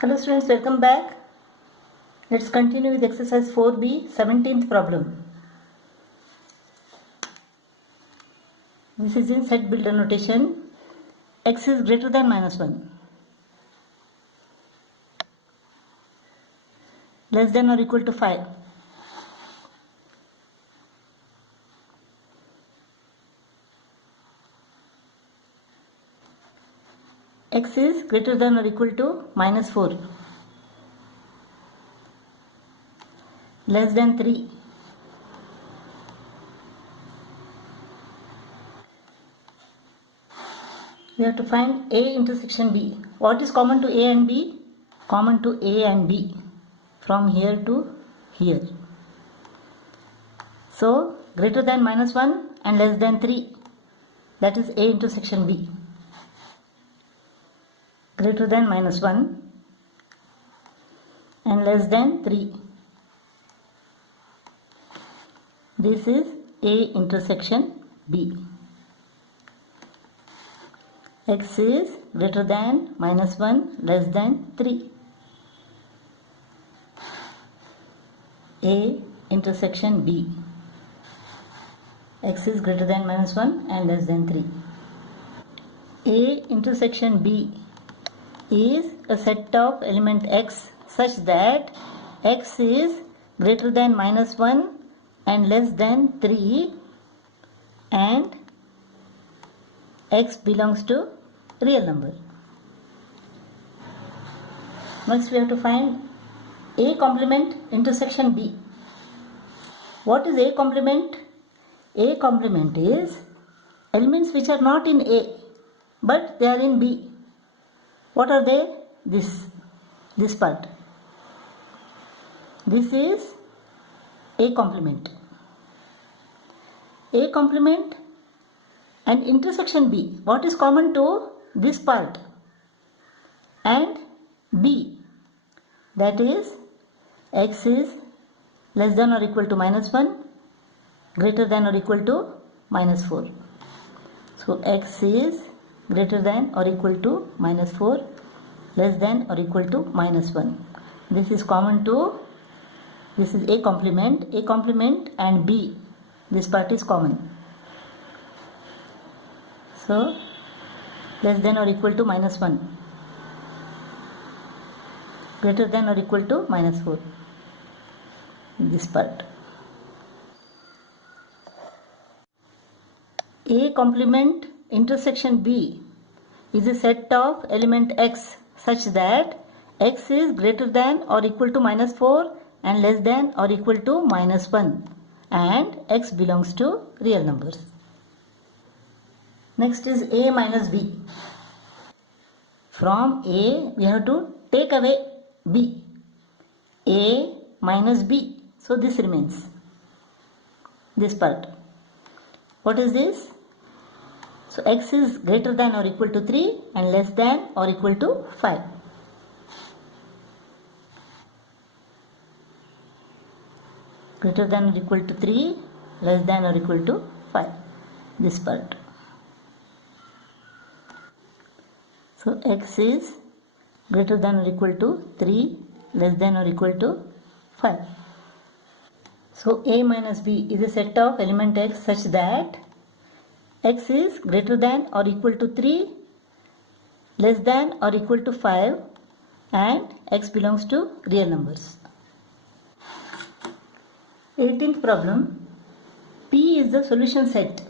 Hello students, welcome back. Let's continue with exercise 4b, 17th problem. This is in set builder notation. X is greater than minus 1. Less than or equal to 5. X is greater than or equal to minus 4. Less than 3. We have to find A intersection B. What is common to A and B? Common to A and B from here to here. So, greater than minus 1 and less than 3. That is A intersection B. Greater than minus 1 and less than 3. This is A intersection B. X is greater than minus 1 less than 3. A intersection B. X is greater than minus 1 and less than 3. A intersection B is a set of element X such that X is greater than minus 1 and less than 3 and X belongs to real number. Next we have to find A complement intersection B. What is A complement? A complement is elements which are not in A but they are in B. What are they? This part. This is A complement. A complement and intersection B. What is common to this part and B? That is X is less than or equal to minus 1, greater than or equal to minus 4. So X is greater than or equal to minus 4, less than or equal to minus 1. This is common to, this is A complement and B. This part is common. So less than or equal to minus 1, greater than or equal to minus 4. This part. A complement intersection B is a set of element X such that X is greater than or equal to minus 4 and less than or equal to minus 1 and X belongs to real numbers. Next is A minus B. From A we have to take away B. A minus B. So this remains. This part. What is this? So X is greater than or equal to 3 and less than or equal to 5. Greater than or equal to 3, less than or equal to 5. This part. So X is greater than or equal to 3, less than or equal to 5. So A minus B is a set of element X such that X is greater than or equal to 3, less than or equal to 5 and X belongs to real numbers. 18th problem. P is the solution set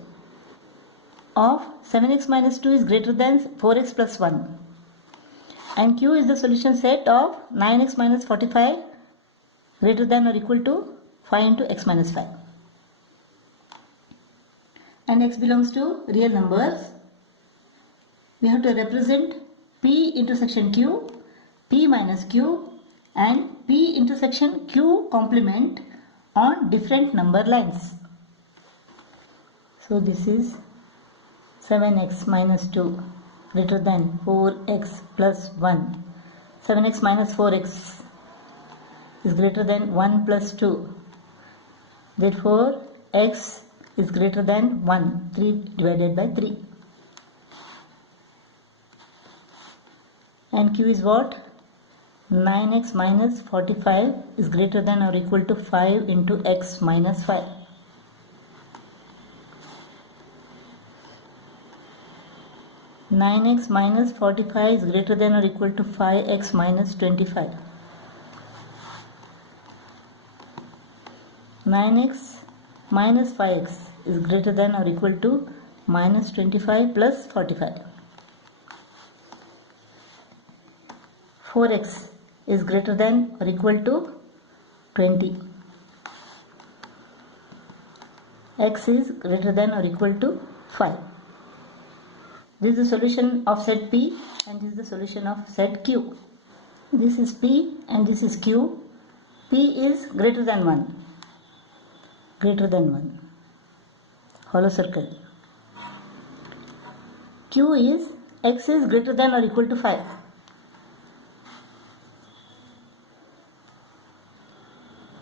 of 7x minus 2 is greater than 4x plus 1 and Q is the solution set of 9x minus 45 greater than or equal to 5 into x minus 5 and X belongs to real numbers. We have to represent P intersection Q, P minus Q and P intersection Q complement on different number lines. So this is 7x minus 2 greater than 4x plus 1. 7x minus 4x is greater than 1 plus 2. Therefore, x is greater than 1. 3 divided by 3. And Q is what? 9x minus 45 is greater than or equal to 5 into x minus 5. Nine x minus 45 is greater than or equal to 5x minus 25. 9x minus 5x is greater than or equal to minus 25 plus 45. 4x is greater than or equal to 20. X is greater than or equal to 5. This is the solution of set P and this is the solution of set Q. This is P and this is Q. P is greater than 1. Greater than 1. Hollow circle. Q is X is greater than or equal to 5.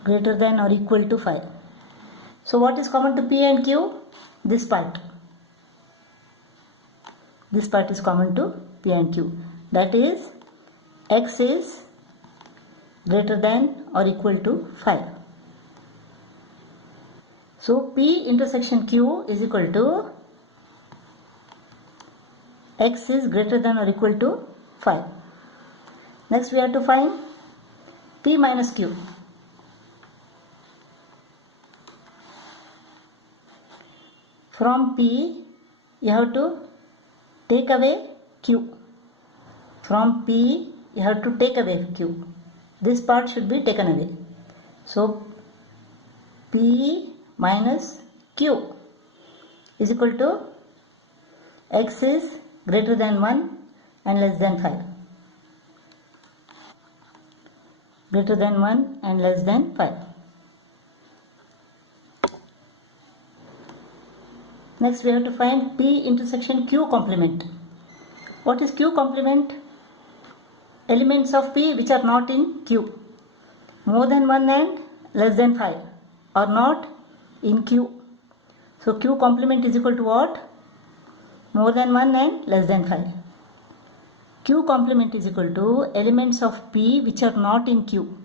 Greater than or equal to 5. So what is common to P and Q? This part. This part is common to P and Q. That is, X is greater than or equal to 5. So P intersection Q is equal to X is greater than or equal to 5. Next we have to find P minus Q. From P you have to take away Q. From P you have to take away Q. This part should be taken away. So P minus Q is equal to X is greater than 1 and less than 5. Greater than 1 and less than 5. Next we have to find P intersection Q complement. What is Q complement? Elements of P which are not in Q. More than 1 and less than 5 are not in Q. So Q complement is equal to what? More than 1 and less than 5. Q complement is equal to elements of P which are not in Q.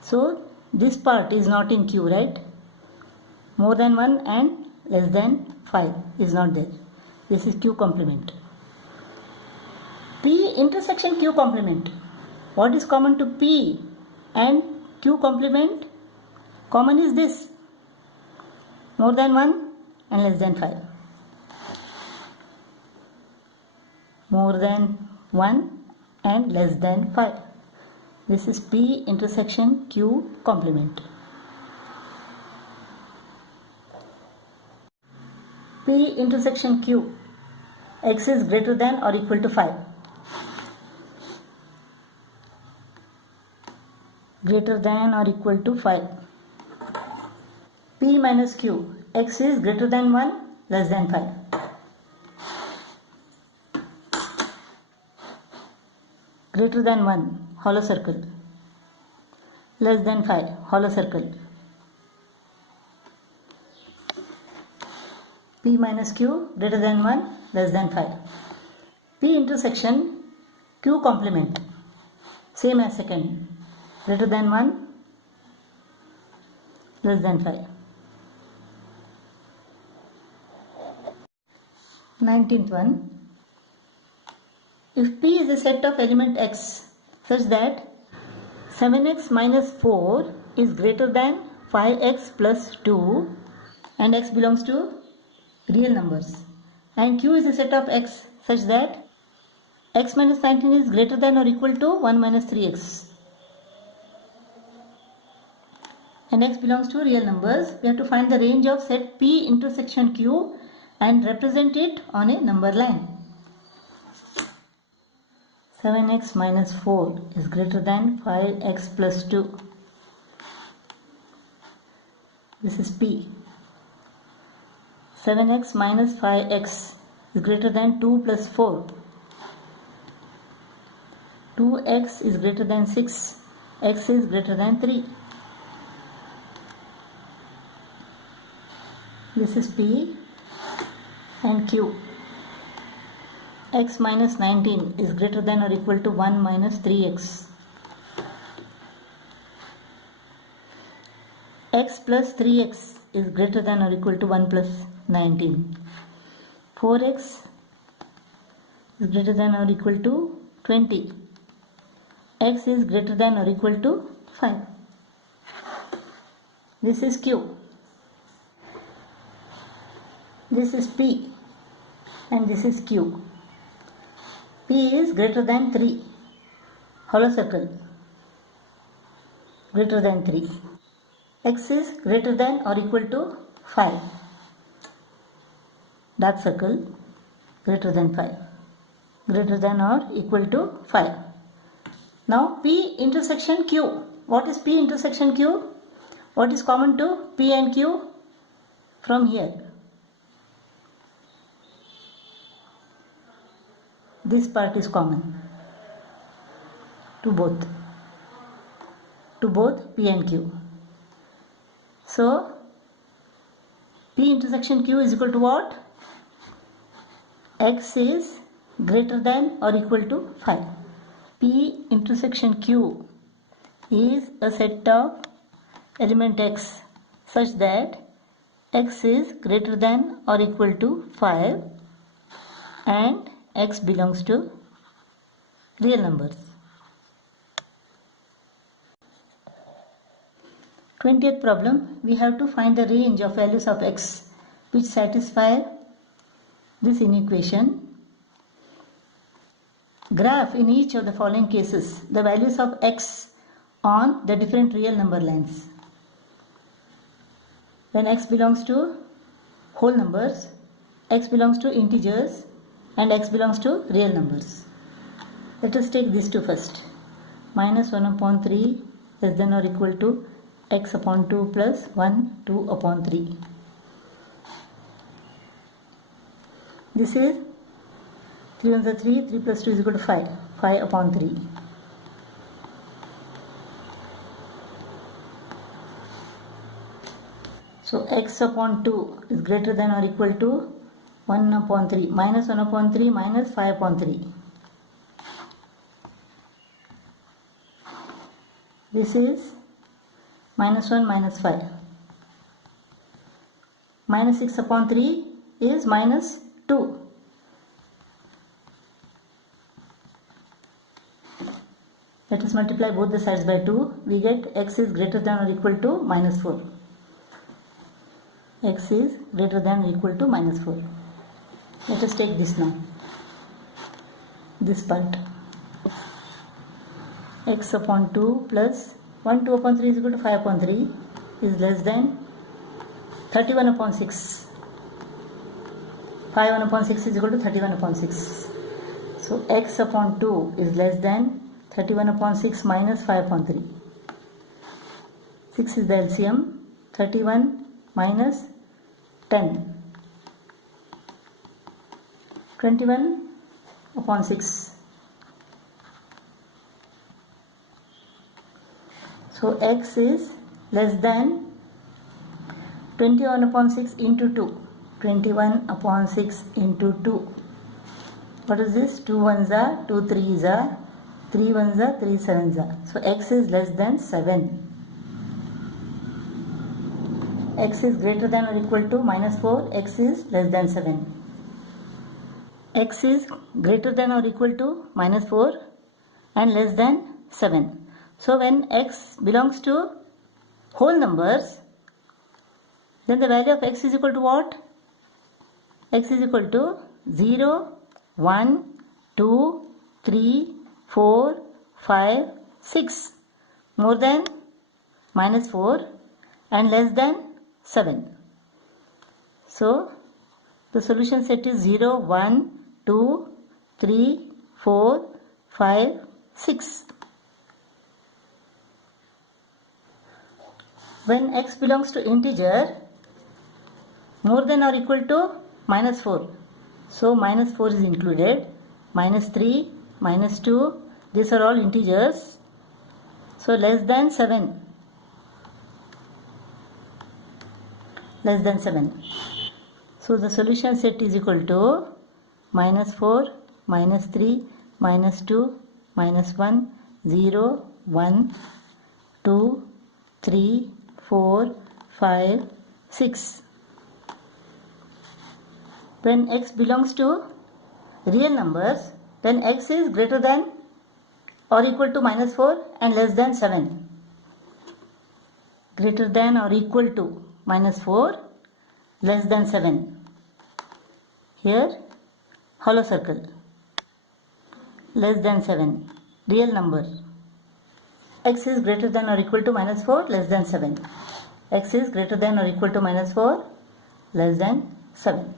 So this part is not in Q, right? More than 1 and less than 5 is not there. This is Q complement. P intersection Q complement. What is common to P and Q complement? Common is this. More than 1 and less than 5. More than 1 and less than 5. This is P intersection Q complement. P intersection Q. X is greater than or equal to 5. Greater than or equal to 5. P minus Q. X is greater than 1, less than 5. Greater than 1, hollow circle. Less than 5, hollow circle. P minus Q greater than 1, less than 5. P intersection Q complement. Same as second. Greater than 1, less than 5. 19th one. If P is a set of element X such that 7x minus 4 is greater than 5x plus 2 and X belongs to real numbers, and Q is a set of X such that X minus 19 is greater than or equal to 1 minus 3x and X belongs to real numbers, we have to find the range of set P intersection Q and represent it on a number line. 7x minus 4 is greater than 5x plus 2. This is P. 7x minus 5x is greater than 2 plus 4. 2x is greater than 6. X is greater than 3. This is P and Q. x minus 19 is greater than or equal to 1 minus 3x. X plus 3x is greater than or equal to 1 plus 19. 4x is greater than or equal to 20. X is greater than or equal to 5. This is Q. This is P. And this is Q. P is greater than 3. Hollow circle. Greater than 3. X is greater than or equal to 5. Dark circle. Greater than 5. Greater than or equal to 5. Now P intersection Q. What is P intersection Q? What is common to P and Q? From here. This part is common to both P and Q. So P intersection Q is equal to what? X is greater than or equal to 5. P intersection Q is a set of element x such that x is greater than or equal to 5 and x belongs to real numbers. 20th problem, we have to find the range of values of x which satisfy this inequation. Graph in each of the following cases the values of x on the different real number lines. When x belongs to whole numbers, x belongs to integers, and x belongs to real numbers. Let us take these two first. Minus 1 upon 3 less than or equal to x upon 2 plus 1 2 upon 3. This is 3 ones are 3, 3 plus 2 is equal to 5, 5 upon 3. So x upon 2 is greater than or equal to 1 upon 3, minus 1 upon 3 minus 5 upon 3. This is minus 1 minus 5. Minus 6 upon 3 is minus 2. Let us multiply both the sides by 2. We get x is greater than or equal to minus 4. X is greater than or equal to minus 4. Let us take this now. This part. X upon 2 plus 1 2 upon 3 is equal to 5 upon 3 is less than 31 upon 6. 5 1 upon 6 is equal to 31 upon 6. So x upon 2 is less than 31 upon 6 minus 5 upon 3. 6 is the LCM. 31 minus 10. 21 upon 6. So x is less than 21 upon 6 into 2. 21 upon 6 into 2. What is this? 2 ones are, 2 threes are, 3 ones are, 3 sevens are. So x is less than 7. X is greater than or equal to minus 4. X is less than 7. X is greater than or equal to minus 4 and less than 7. So when x belongs to whole numbers, then the value of x is equal to what? X is equal to 0, 1, 2, 3, 4, 5, 6. More than minus 4 and less than 7. So the solution set is 0, 1, 2, 3, 4, 5, 6. When x belongs to integer, more than or equal to minus 4. So minus 4 is included. Minus 3, minus 2, these are all integers. So less than 7. Less than 7. So the solution set is equal to minus 4, minus 3, minus 2, minus 1, 0, 1, 2, 3, 4, 5, 6. When x belongs to real numbers, then x is greater than or equal to minus 4 and less than 7. Greater than or equal to minus 4, less than 7. Here, hollow circle. Less than 7. Real number. X is greater than or equal to minus 4, less than 7. X is greater than or equal to minus 4, less than 7.